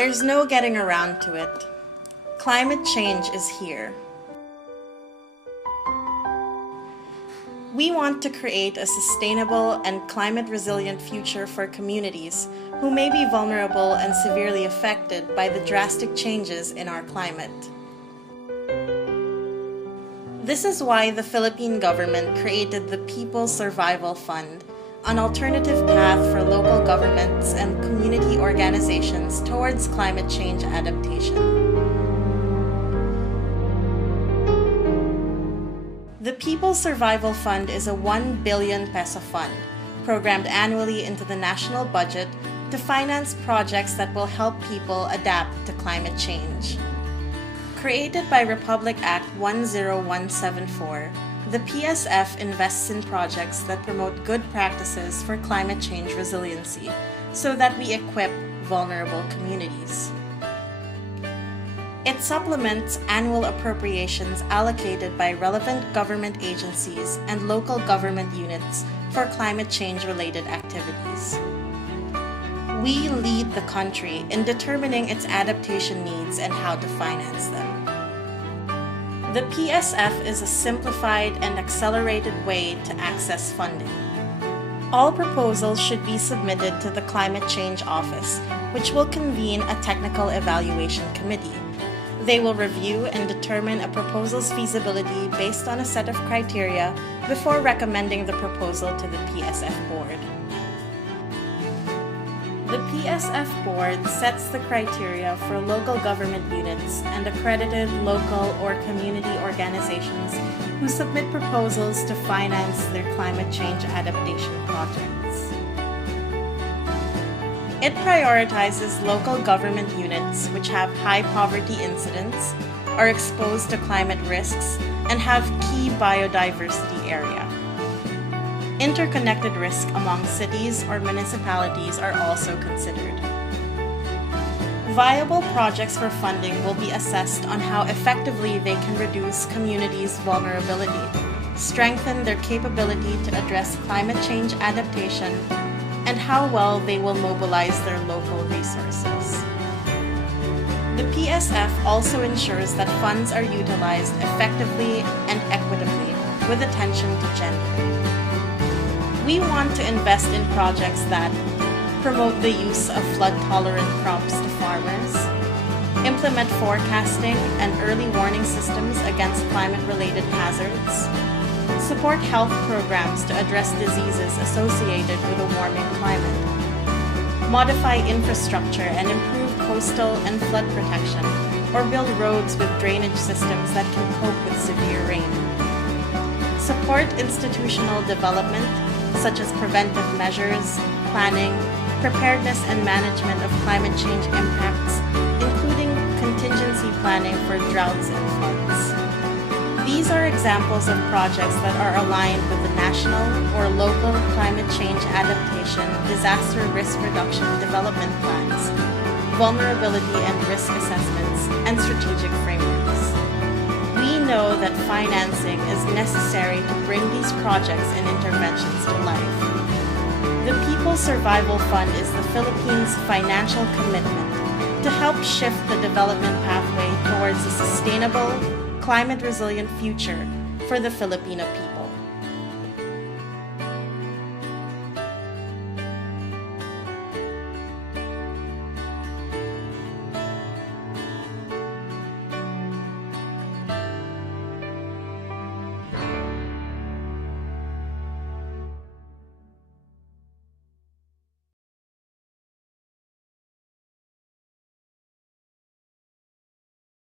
There's no getting around to it. Climate change is here. We want to create a sustainable and climate-resilient future for communities who may be vulnerable and severely affected by the drastic changes in our climate. This is why the Philippine government created the People's Survival Fund, an alternative path for local governments and community organizations towards climate change adaptation. The People's Survival Fund is a 1 billion peso fund, programmed annually into the national budget to finance projects that will help people adapt to climate change. Created by Republic Act 10174, the PSF invests in projects that promote good practices for climate change resiliency so that we equip vulnerable communities. It supplements annual appropriations allocated by relevant government agencies and local government units for climate change-related activities. We lead the country in determining its adaptation needs and how to finance them. The PSF is a simplified and accelerated way to access funding. All proposals should be submitted to the Climate Change Office, which will convene a technical evaluation committee. They will review and determine a proposal's feasibility based on a set of criteria before recommending the proposal to the PSF board. The PSF board sets the criteria for local government units and accredited local or community organizations who submit proposals to finance their climate change adaptation projects. It prioritizes local government units which have high poverty incidence, are exposed to climate risks, and have key biodiversity area. Interconnected risk among cities or municipalities are also considered. Viable projects for funding will be assessed on how effectively they can reduce communities' vulnerability, strengthen their capability to address climate change adaptation, and how well they will mobilize their local resources. The PSF also ensures that funds are utilized effectively and equitably, with attention to gender. We want to invest in projects that promote the use of flood-tolerant crops to farmers, implement forecasting and early warning systems against climate-related hazards, support health programs to address diseases associated with a warming climate, modify infrastructure and improve coastal and flood protection, or build roads with drainage systems that can cope with severe rain, support institutional development such as preventive measures, planning, preparedness and management of climate change impacts, including contingency planning for droughts and floods. These are examples of projects that are aligned with the national or local climate change adaptation, disaster risk reduction development plans, vulnerability and risk assessments, and strategic frameworks. We know that financing is necessary to bring these projects and interventions to life. The People's Survival Fund is the Philippines' financial commitment to help shift the development pathway towards a sustainable, climate-resilient future for the Filipino people.